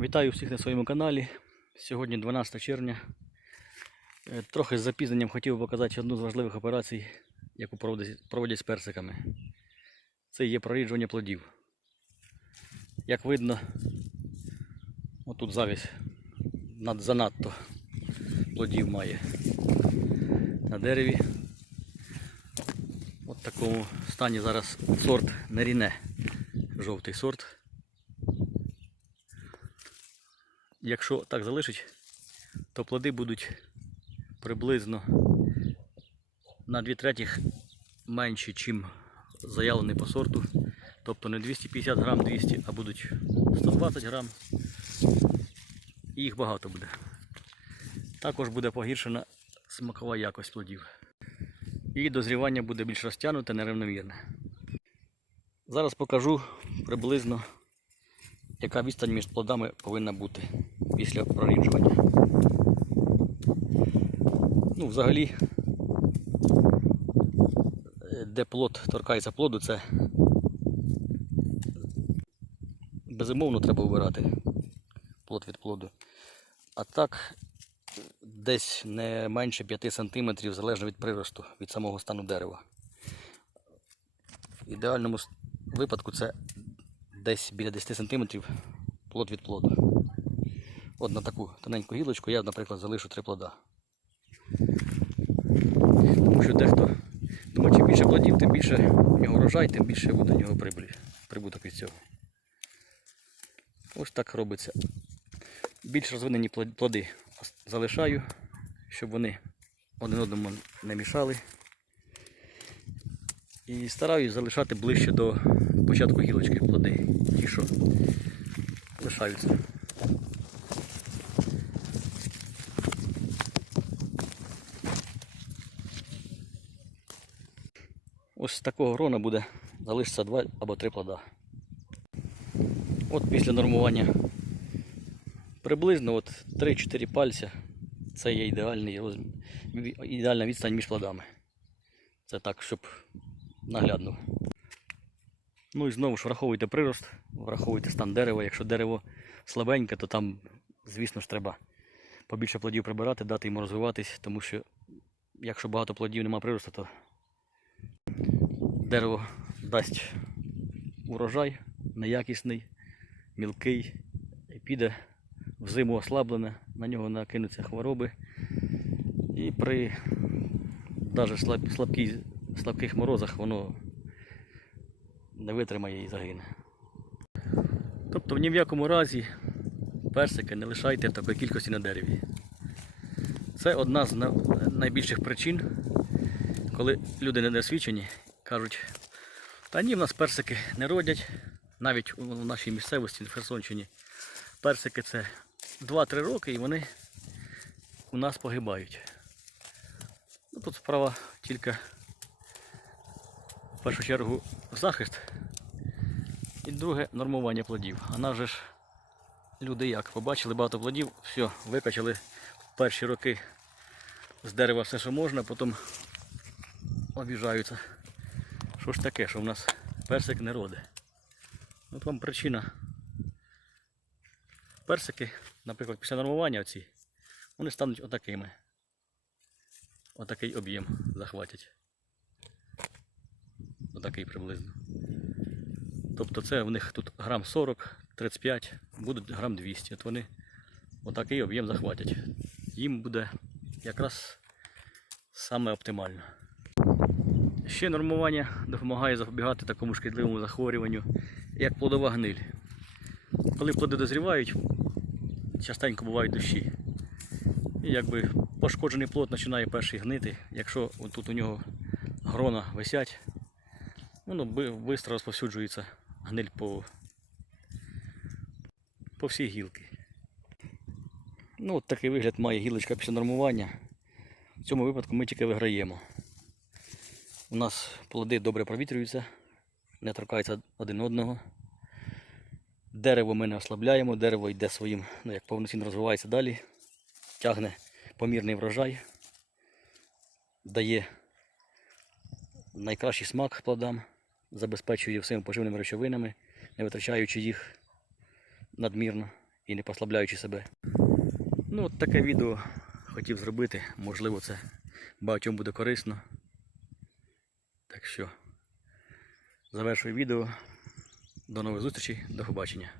Вітаю всіх на своєму каналі. Сьогодні 12 червня. Е, Трохи з запізненням хотів показати одну з важливих операцій, яку проводять, з персиками. Це є проріджування плодів. Як видно, отут завість над, занадто плодів має на дереві. От такому стані зараз сорт Неріне. Жовтий сорт. Якщо так залишить, то плоди будуть приблизно на 2 третіх менші, ніж заявлений по сорту. Тобто не 250 грам 200, а будуть 120 грам. І їх багато буде. Також буде погіршена смакова якость плодів. І дозрівання буде більш розтягнуте, нерівномірне. Зараз покажу приблизно яка відстань між плодами повинна бути після проріджування. Ну, взагалі, е, де плод торкається плоду, це безумовно треба вибирати плод від плоду. А так, десь не менше 5 см залежно від приросту, від самого стану дерева. В ідеальному випадку це десь біля 10 см плод від плоду. От на таку тоненьку гілочку я, наприклад, залишу три плода. Тому що дехто думає, чим більше плодів, тим більше в нього врожай, тим більше буде в нього прибуток від цього. Ось так робиться. Більш розвинені плоди залишаю, щоб вони один одному не мішали. І стараюсь залишати ближче до початку гілочки плоди. Ті, що лишаються. Ось з такого грона буде залишиться два або три плода. От після нормування приблизно от 3-4 пальця це є ідеальний розмір, ідеальна відстань між плодами. Це так, щоб наглядно. Ну і знову ж враховуйте прирост, враховуйте стан дерева. Якщо дерево слабеньке, то там, звісно ж, треба побільше плодів прибирати, дати йому розвиватись, тому що якщо багато плодів немає приросту, то дерево дасть урожай неякісний, мілкий, і піде в зиму ослаблене, на нього накинуться хвороби. І при навіть слаб, слабких морозах воно не витримає і загине. Тобто ні в якому разі персики не лишайте такої кількості на дереві. Це одна з найбільших причин, коли люди недосвідчені кажуть, та ні, в нас персики не родять, навіть у нашій місцевості в Херсонщині. Персики це 2-3 роки і вони у нас погибають. Ну, тут справа тільки першу чергу захист і друге нормування плодів. А нас же ж люди як? Побачили багато плодів, все, викачали в перші роки з дерева все, що можна, потім обіжаються. Що ж таке, що в нас персик не роде? От вам причина. Персики, наприклад, після нормування оці, вони стануть отакими. Отакий об'єм захватять. Отакий приблизно. Тобто це в них тут грам 40, 35, будуть грам 200. От вони отакий об'єм захватять. Їм буде якраз саме оптимально. Ще нормування допомагає запобігати такому шкідливому захворюванню, як плодова гниль. Коли плоди дозрівають, частенько бувають дощі. І якби пошкоджений плод починає перший гнити. Якщо тут у нього грона висять, воно швидко розповсюджується гниль по, по всій гілки. Ну, от такий вигляд має гілочка після нормування. В цьому випадку ми тільки виграємо. У нас плоди добре провітрюються, не торкаються один одного. Дерево ми не ослабляємо, дерево йде своїм, ну як повноцінно розвивається далі, тягне помірний врожай, дає найкращий смак плодам, забезпечує всіми поживними речовинами, не витрачаючи їх надмірно. і не послабляючи себе. Ну, от таке відео хотів зробити. Можливо, це багатьом буде корисно. Так що завершую відео. До нових зустрічей, до побачення.